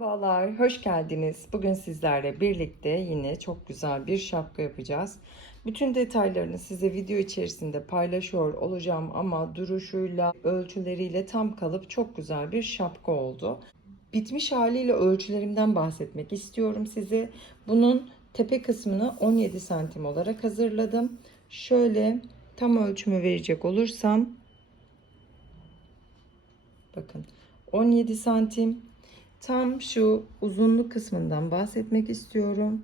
Merhabalar, hoş geldiniz. Bugün sizlerle birlikte yine çok güzel bir şapka yapacağız. Bütün detaylarını size video içerisinde paylaşıyor olacağım ama duruşuyla, ölçüleriyle tam kalıp çok güzel bir şapka oldu. Bitmiş haliyle ölçülerimden bahsetmek istiyorum size. Bunun tepe kısmını 17 santim olarak hazırladım. Şöyle tam ölçümü verecek olursam bakın 17 santim tam şu uzunluk kısmından bahsetmek istiyorum.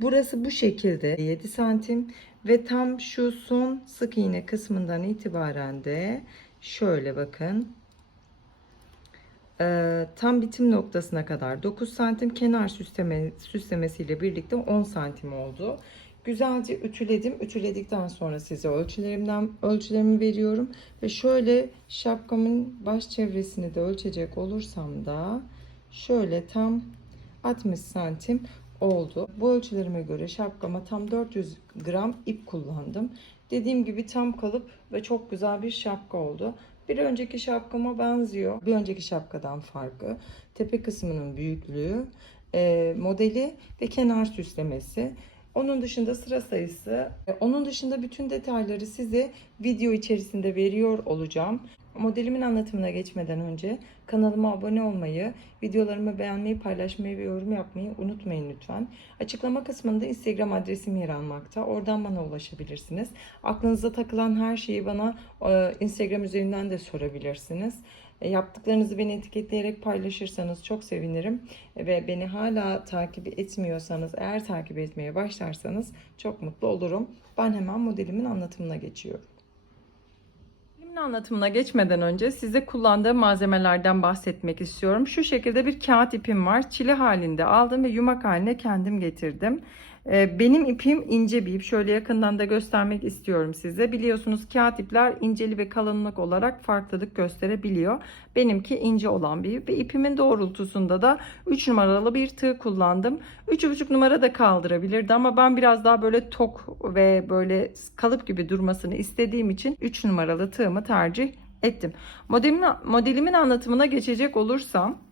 Burası bu şekilde 7 santim ve tam şu son sık iğne kısmından itibaren de şöyle bakın Ee, tam bitim noktasına kadar 9 santim kenar süsleme, süslemesiyle birlikte 10 santim oldu. Güzelce ütüledim. Ütüledikten sonra size ölçülerimden ölçülerimi veriyorum ve şöyle şapkamın baş çevresini de ölçecek olursam da şöyle tam 60 santim oldu. Bu ölçülerime göre şapkama tam 400 gram ip kullandım. Dediğim gibi tam kalıp ve çok güzel bir şapka oldu. Bir önceki şapkama benziyor. Bir önceki şapkadan farkı. Tepe kısmının büyüklüğü, e, modeli ve kenar süslemesi. Onun dışında sıra sayısı, e, onun dışında bütün detayları size video içerisinde veriyor olacağım. Modelimin anlatımına geçmeden önce kanalıma abone olmayı, videolarımı beğenmeyi, paylaşmayı ve yorum yapmayı unutmayın lütfen. Açıklama kısmında Instagram adresim yer almakta. Oradan bana ulaşabilirsiniz. Aklınıza takılan her şeyi bana e, Instagram üzerinden de sorabilirsiniz. E, Yaptıklarınızı beni etiketleyerek paylaşırsanız çok sevinirim. E, Ve beni hala takip etmiyorsanız, eğer takip etmeye başlarsanız çok mutlu olurum. Ben hemen modelimin anlatımına geçiyorum. Modelimin anlatımına geçmeden önce size kullandığım malzemelerden bahsetmek istiyorum. Şu şekilde bir kağıt ipim var. Çile halinde aldım ve yumak haline kendim getirdim. Ee, Benim ipim ince bir ip. Şöyle yakından da göstermek istiyorum size. Biliyorsunuz kağıt ipler inceli ve kalınlık olarak farklılık gösterebiliyor. Benimki ince olan bir ip ve ipimin doğrultusunda da 3 numaralı bir tığ kullandım. 3,5 numara da kaldırabilirdi ama ben biraz daha böyle tok ve böyle kalıp gibi durmasını istediğim için 3 numaralı tığımı tercih ettim. Modelimin, modelimin anlatımına geçecek olursam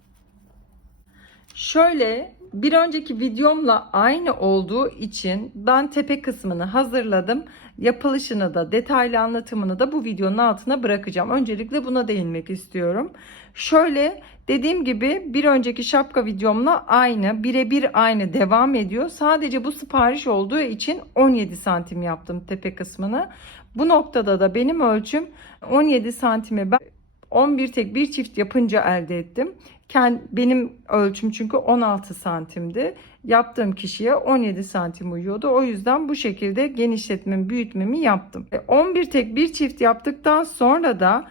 Şöyle bir önceki videomla aynı olduğu için ben tepe kısmını hazırladım. Yapılışını da detaylı anlatımını da bu videonun altına bırakacağım. Öncelikle buna değinmek istiyorum. Şöyle dediğim gibi bir önceki şapka videomla aynı birebir aynı devam ediyor. Sadece bu sipariş olduğu için 17 santim yaptım tepe kısmını. Bu noktada da benim ölçüm 17 santimi ben 11 tek bir çift yapınca elde ettim. Benim ölçüm çünkü 16 santimdi. Yaptığım kişiye 17 santim uyuyordu. O yüzden bu şekilde genişletmemi, büyütmemi yaptım. 11 tek bir çift yaptıktan sonra da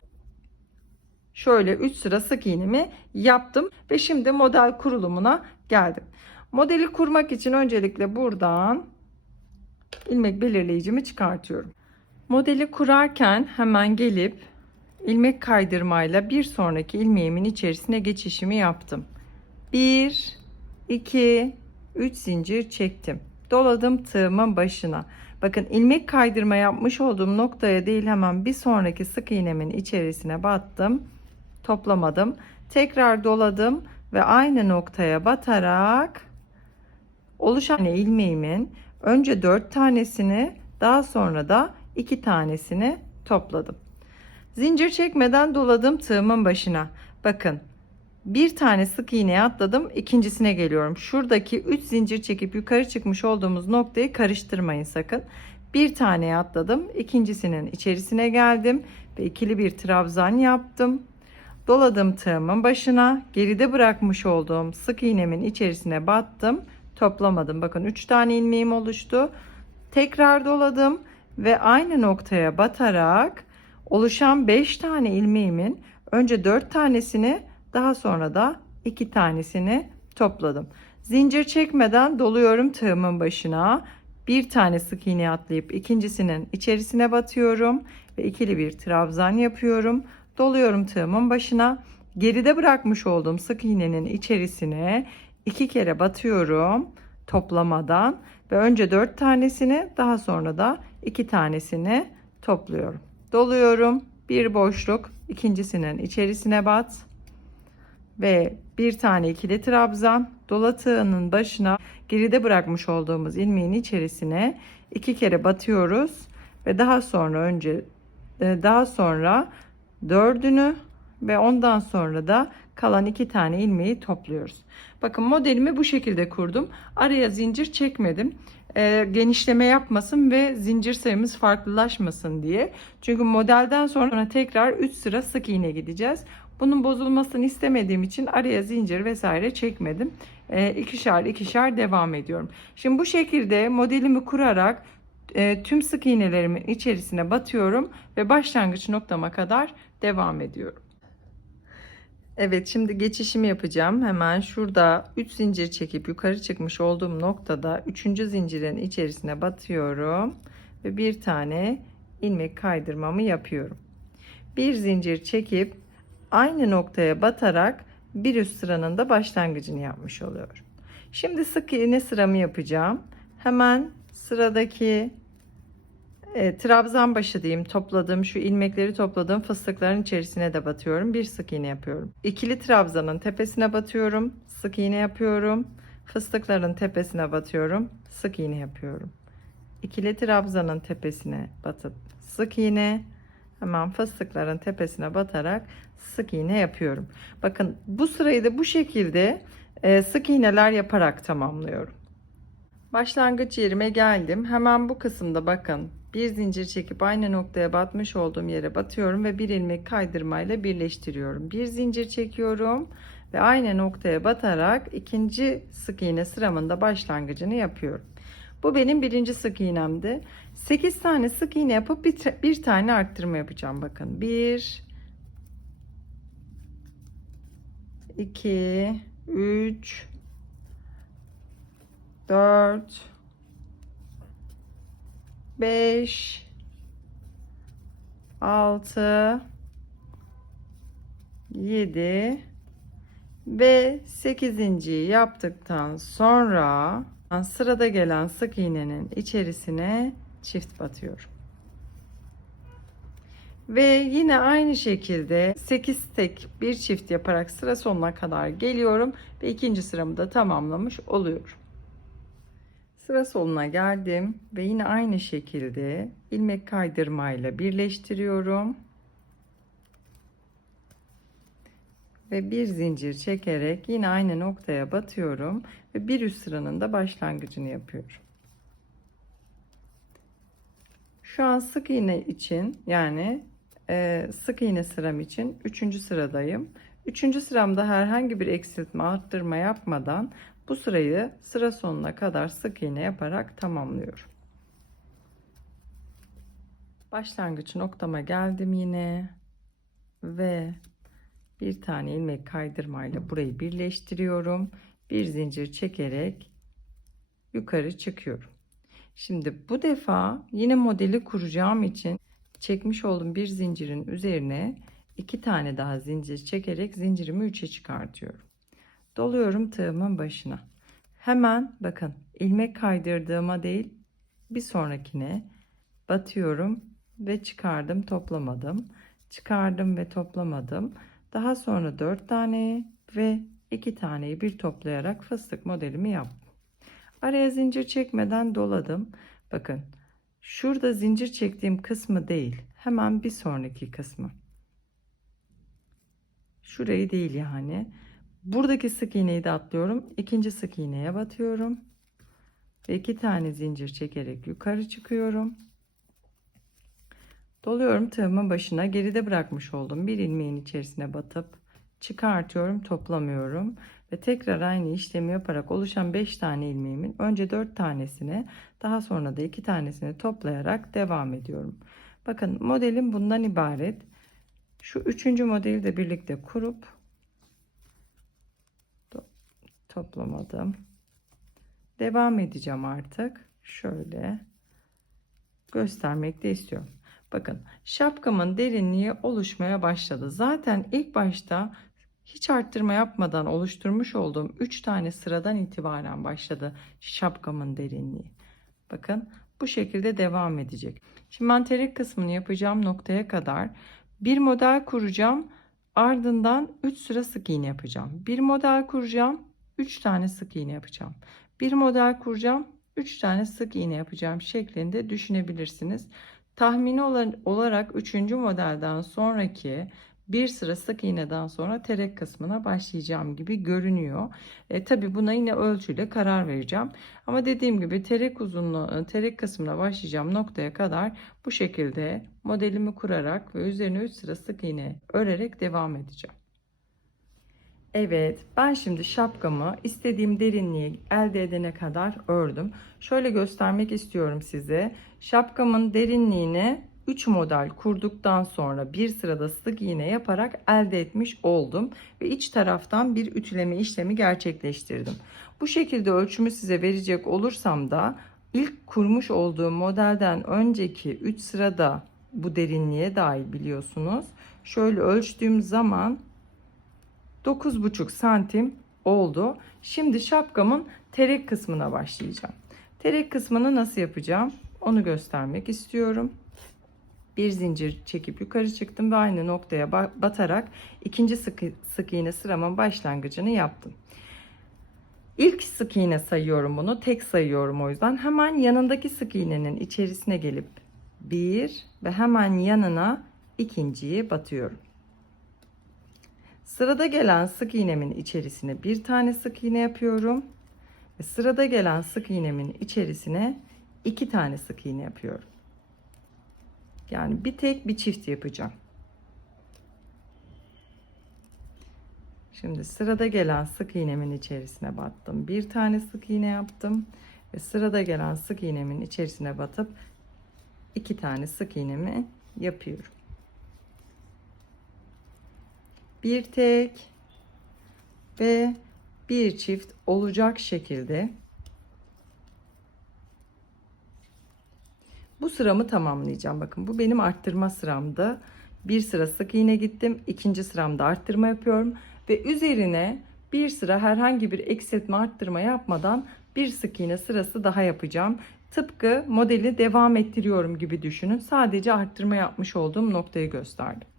şöyle 3 sıra sık iğnemi yaptım ve şimdi model kurulumuna geldim. Modeli kurmak için öncelikle buradan ilmek belirleyicimi çıkartıyorum. Modeli kurarken hemen gelip ilmek kaydırmayla bir sonraki ilmeğimin içerisine geçişimi yaptım. 1 2 3 zincir çektim. Doladım tığımın başına. Bakın ilmek kaydırma yapmış olduğum noktaya değil hemen bir sonraki sık iğnemin içerisine battım. Toplamadım. Tekrar doladım ve aynı noktaya batarak oluşan ilmeğimin önce 4 tanesini daha sonra da 2 tanesini topladım. Zincir çekmeden doladım tığımın başına. Bakın bir tane sık iğneye atladım ikincisine geliyorum. Şuradaki 3 zincir çekip yukarı çıkmış olduğumuz noktayı karıştırmayın sakın. Bir taneye atladım ikincisinin içerisine geldim ve ikili bir trabzan yaptım. Doladım tığımın başına geride bırakmış olduğum sık iğnemin içerisine battım toplamadım. Bakın 3 tane ilmeğim oluştu. Tekrar doladım ve aynı noktaya batarak oluşan 5 tane ilmeğimin önce 4 tanesini daha sonra da 2 tanesini topladım. Zincir çekmeden doluyorum tığımın başına. Bir tane sık iğne atlayıp ikincisinin içerisine batıyorum ve ikili bir trabzan yapıyorum. Doluyorum tığımın başına. Geride bırakmış olduğum sık iğnenin içerisine iki kere batıyorum toplamadan ve önce 4 tanesini daha sonra da 2 tanesini topluyorum doluyorum. Bir boşluk ikincisinin içerisine bat ve bir tane ikili trabzan dolatığının başına geride bırakmış olduğumuz ilmeğin içerisine iki kere batıyoruz ve daha sonra önce e, daha sonra dördünü ve ondan sonra da kalan iki tane ilmeği topluyoruz. Bakın modelimi bu şekilde kurdum. Araya zincir çekmedim. Ee, genişleme yapmasın ve zincir sayımız farklılaşmasın diye. Çünkü modelden sonra tekrar 3 sıra sık iğne gideceğiz. Bunun bozulmasını istemediğim için araya zincir vesaire çekmedim. Ee, ikişer ikişer devam ediyorum. Şimdi bu şekilde modelimi kurarak e, tüm sık iğnelerimin içerisine batıyorum ve başlangıç noktama kadar devam ediyorum. Evet şimdi geçişimi yapacağım. Hemen şurada 3 zincir çekip yukarı çıkmış olduğum noktada 3. zincirin içerisine batıyorum ve bir tane ilmek kaydırmamı yapıyorum. Bir zincir çekip aynı noktaya batarak bir üst sıranın da başlangıcını yapmış oluyorum. Şimdi sık iğne sıramı yapacağım. Hemen sıradaki e, trabzan başı diyeyim topladığım şu ilmekleri topladığım fıstıkların içerisine de batıyorum. Bir sık iğne yapıyorum. İkili trabzanın tepesine batıyorum. Sık iğne yapıyorum. Fıstıkların tepesine batıyorum. Sık iğne yapıyorum. İkili trabzanın tepesine batıp sık iğne hemen fıstıkların tepesine batarak sık iğne yapıyorum. Bakın bu sırayı da bu şekilde e, sık iğneler yaparak tamamlıyorum. Başlangıç yerime geldim. Hemen bu kısımda bakın bir zincir çekip aynı noktaya batmış olduğum yere batıyorum ve bir ilmek kaydırmayla birleştiriyorum. Bir zincir çekiyorum ve aynı noktaya batarak ikinci sık iğne sıramın da başlangıcını yapıyorum. Bu benim birinci sık iğnemdi. 8 tane sık iğne yapıp bir, bir tane arttırma yapacağım. Bakın 1 2 3 4 5 6 7 ve 8. yaptıktan sonra sırada gelen sık iğnenin içerisine çift batıyorum. Ve yine aynı şekilde 8 tek bir çift yaparak sıra sonuna kadar geliyorum ve ikinci sıramı da tamamlamış oluyorum. Sıra sonuna geldim ve yine aynı şekilde ilmek kaydırmayla birleştiriyorum. Ve bir zincir çekerek yine aynı noktaya batıyorum ve bir üst sıranın da başlangıcını yapıyorum. Şu an sık iğne için yani e, sık iğne sıram için 3. sıradayım. 3. sıramda herhangi bir eksiltme arttırma yapmadan bu sırayı sıra sonuna kadar sık iğne yaparak tamamlıyorum. Başlangıç noktama geldim yine ve bir tane ilmek kaydırmayla burayı birleştiriyorum. Bir zincir çekerek yukarı çıkıyorum. Şimdi bu defa yine modeli kuracağım için çekmiş olduğum bir zincirin üzerine iki tane daha zincir çekerek zincirimi 3'e çıkartıyorum. Doluyorum tığımın başına. Hemen bakın ilmek kaydırdığıma değil bir sonrakine batıyorum ve çıkardım toplamadım. Çıkardım ve toplamadım. Daha sonra 4 tane ve 2 taneyi bir toplayarak fıstık modelimi yaptım. Araya zincir çekmeden doladım. Bakın şurada zincir çektiğim kısmı değil hemen bir sonraki kısmı. Şurayı değil yani. Buradaki sık iğneyi de atlıyorum. İkinci sık iğneye batıyorum. Ve iki tane zincir çekerek yukarı çıkıyorum. Doluyorum tığımın başına. Geride bırakmış olduğum bir ilmeğin içerisine batıp çıkartıyorum, toplamıyorum ve tekrar aynı işlemi yaparak oluşan 5 tane ilmeğimin önce 4 tanesini, daha sonra da 2 tanesini toplayarak devam ediyorum. Bakın modelim bundan ibaret. Şu üçüncü modeli de birlikte kurup toplamadım. Devam edeceğim artık. Şöyle göstermek de istiyorum. Bakın şapkamın derinliği oluşmaya başladı. Zaten ilk başta hiç arttırma yapmadan oluşturmuş olduğum 3 tane sıradan itibaren başladı şapkamın derinliği. Bakın bu şekilde devam edecek. Şimdi ben kısmını yapacağım noktaya kadar bir model kuracağım. Ardından 3 sıra sık iğne yapacağım. Bir model kuracağım. 3 tane sık iğne yapacağım. Bir model kuracağım. 3 tane sık iğne yapacağım şeklinde düşünebilirsiniz. Tahmini olarak 3. modelden sonraki bir sıra sık iğneden sonra terek kısmına başlayacağım gibi görünüyor. E, tabi buna yine ölçüyle karar vereceğim. Ama dediğim gibi terek uzunluğu, terek kısmına başlayacağım noktaya kadar bu şekilde modelimi kurarak ve üzerine 3 sıra sık iğne örerek devam edeceğim. Evet, ben şimdi şapkamı istediğim derinliği elde edene kadar ördüm. Şöyle göstermek istiyorum size. Şapkamın derinliğini 3 model kurduktan sonra bir sırada sık iğne yaparak elde etmiş oldum ve iç taraftan bir ütüleme işlemi gerçekleştirdim. Bu şekilde ölçümü size verecek olursam da ilk kurmuş olduğum modelden önceki 3 sırada bu derinliğe dahil biliyorsunuz. Şöyle ölçtüğüm zaman 9,5 santim oldu. Şimdi şapkamın terek kısmına başlayacağım. Terek kısmını nasıl yapacağım? Onu göstermek istiyorum. Bir zincir çekip yukarı çıktım ve aynı noktaya batarak ikinci sık, sık iğne sıramın başlangıcını yaptım. İlk sık iğne sayıyorum bunu. Tek sayıyorum o yüzden. Hemen yanındaki sık iğnenin içerisine gelip bir ve hemen yanına ikinciyi batıyorum. Sırada gelen sık iğnemin içerisine bir tane sık iğne yapıyorum. Ve sırada gelen sık iğnemin içerisine iki tane sık iğne yapıyorum. Yani bir tek bir çift yapacağım. Şimdi sırada gelen sık iğnemin içerisine battım. Bir tane sık iğne yaptım ve sırada gelen sık iğnemin içerisine batıp iki tane sık iğnemi yapıyorum. Bir tek ve bir çift olacak şekilde Bu sıramı tamamlayacağım. Bakın bu benim arttırma sıramdı. Bir sıra sık iğne gittim. ikinci sıramda arttırma yapıyorum. Ve üzerine bir sıra herhangi bir eksiltme arttırma yapmadan bir sık iğne sırası daha yapacağım. Tıpkı modeli devam ettiriyorum gibi düşünün. Sadece arttırma yapmış olduğum noktayı gösterdim.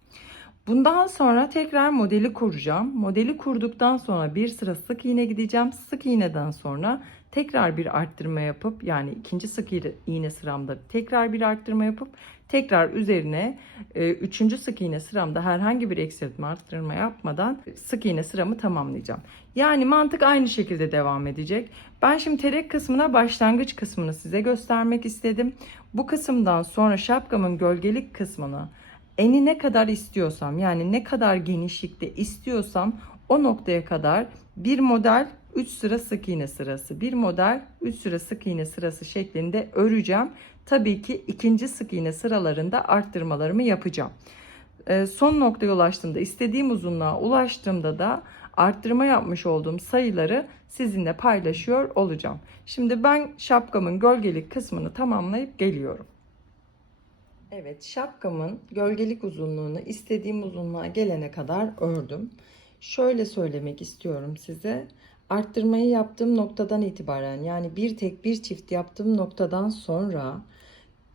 Bundan sonra tekrar modeli kuracağım. Modeli kurduktan sonra bir sıra sık iğne gideceğim. Sık iğneden sonra tekrar bir arttırma yapıp yani ikinci sık iğne sıramda tekrar bir arttırma yapıp tekrar üzerine e, üçüncü sık iğne sıramda herhangi bir eksiltme arttırma yapmadan sık iğne sıramı tamamlayacağım. Yani mantık aynı şekilde devam edecek. Ben şimdi terek kısmına başlangıç kısmını size göstermek istedim. Bu kısımdan sonra şapkamın gölgelik kısmını eni ne kadar istiyorsam yani ne kadar genişlikte istiyorsam o noktaya kadar bir model 3 sıra sık iğne sırası, bir model 3 sıra sık iğne sırası şeklinde öreceğim. Tabii ki ikinci sık iğne sıralarında arttırmalarımı yapacağım. Ee, son noktaya ulaştığımda, istediğim uzunluğa ulaştığımda da arttırma yapmış olduğum sayıları sizinle paylaşıyor olacağım. Şimdi ben şapkamın gölgelik kısmını tamamlayıp geliyorum. Evet şapkamın gölgelik uzunluğunu istediğim uzunluğa gelene kadar ördüm. Şöyle söylemek istiyorum size. Arttırmayı yaptığım noktadan itibaren yani bir tek bir çift yaptığım noktadan sonra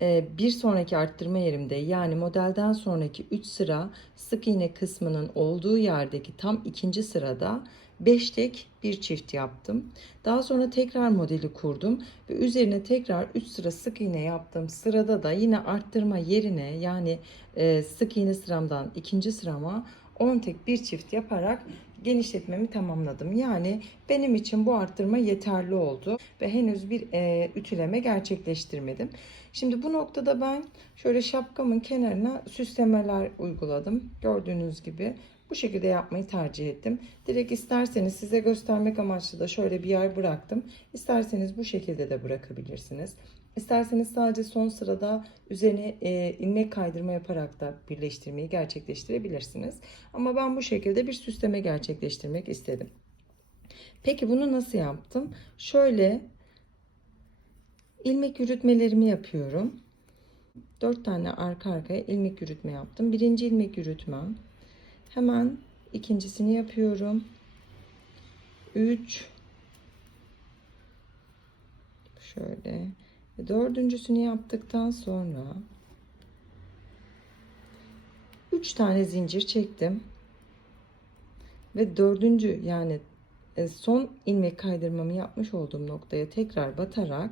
e, bir sonraki arttırma yerimde yani modelden sonraki 3 sıra sık iğne kısmının olduğu yerdeki tam ikinci sırada 5 tek bir çift yaptım. Daha sonra tekrar modeli kurdum ve üzerine tekrar 3 sıra sık iğne yaptım. Sırada da yine arttırma yerine yani e, sık iğne sıramdan ikinci sırama 10 tek bir çift yaparak genişletmemi tamamladım. Yani benim için bu arttırma yeterli oldu ve henüz bir e, ütüleme gerçekleştirmedim. Şimdi bu noktada ben şöyle şapkamın kenarına süslemeler uyguladım. Gördüğünüz gibi bu şekilde yapmayı tercih ettim. Direkt isterseniz size göstermek amaçlı da şöyle bir yer bıraktım. İsterseniz bu şekilde de bırakabilirsiniz. İsterseniz sadece son sırada üzerine e, ilmek kaydırma yaparak da birleştirmeyi gerçekleştirebilirsiniz. Ama ben bu şekilde bir süsleme gerçekleştirmek istedim. Peki bunu nasıl yaptım? Şöyle ilmek yürütmelerimi yapıyorum. 4 tane arka arkaya ilmek yürütme yaptım. Birinci ilmek yürütmem. Hemen ikincisini yapıyorum. 3 şöyle Dördüncüsünü yaptıktan sonra 3 tane zincir çektim. ve dördüncü yani e, son ilmek kaydırmamı yapmış olduğum noktaya tekrar batarak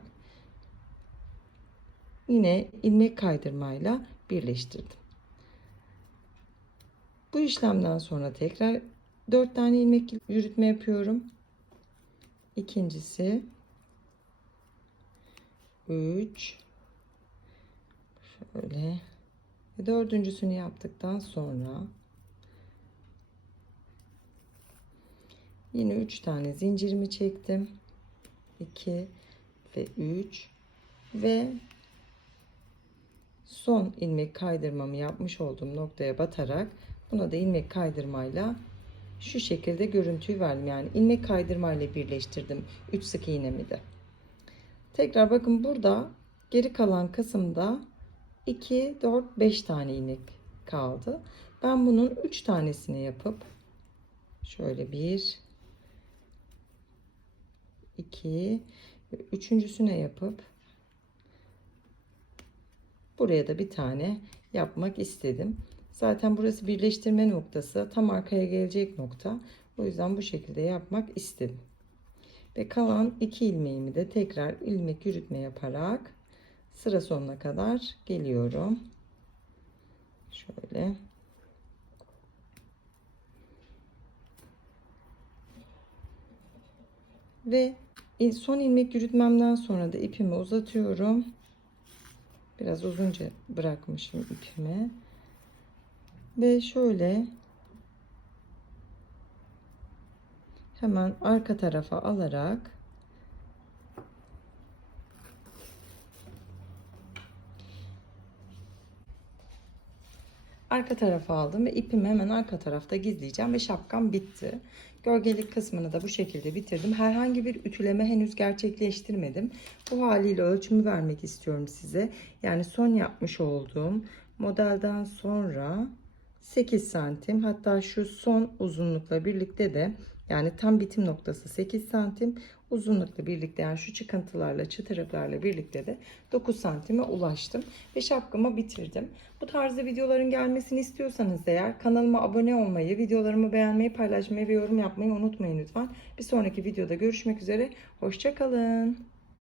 yine ilmek kaydırmayla birleştirdim. Bu işlemden sonra tekrar 4 tane ilmek yürütme yapıyorum. İkincisi 3 şöyle ve dördüncüsünü yaptıktan sonra yine 3 tane zincirimi çektim. 2 ve 3 ve son ilmek kaydırmamı yapmış olduğum noktaya batarak buna da ilmek kaydırmayla şu şekilde görüntüyü verdim. Yani ilmek kaydırmayla birleştirdim 3 sık iğnemi de. Tekrar bakın burada geri kalan kısımda 2, 4, 5 tane ilmek kaldı. Ben bunun 3 tanesini yapıp şöyle bir 2 ve üçüncüsüne yapıp buraya da bir tane yapmak istedim. Zaten burası birleştirme noktası. Tam arkaya gelecek nokta. O yüzden bu şekilde yapmak istedim. Ve kalan iki ilmeğimi de tekrar ilmek yürütme yaparak sıra sonuna kadar geliyorum. Şöyle. Ve son ilmek yürütmemden sonra da ipimi uzatıyorum. Biraz uzunca bırakmışım ipimi. Ve şöyle hemen arka tarafa alarak arka tarafa aldım ve ipimi hemen arka tarafta gizleyeceğim ve şapkam bitti. Gölgelik kısmını da bu şekilde bitirdim. Herhangi bir ütüleme henüz gerçekleştirmedim. Bu haliyle ölçümü vermek istiyorum size. Yani son yapmış olduğum modelden sonra 8 santim hatta şu son uzunlukla birlikte de yani tam bitim noktası 8 santim uzunlukla birlikte yani şu çıkıntılarla çıtırıklarla birlikte de 9 santime ulaştım ve şapkamı bitirdim. Bu tarzda videoların gelmesini istiyorsanız eğer kanalıma abone olmayı, videolarımı beğenmeyi, paylaşmayı ve yorum yapmayı unutmayın lütfen. Bir sonraki videoda görüşmek üzere. Hoşçakalın.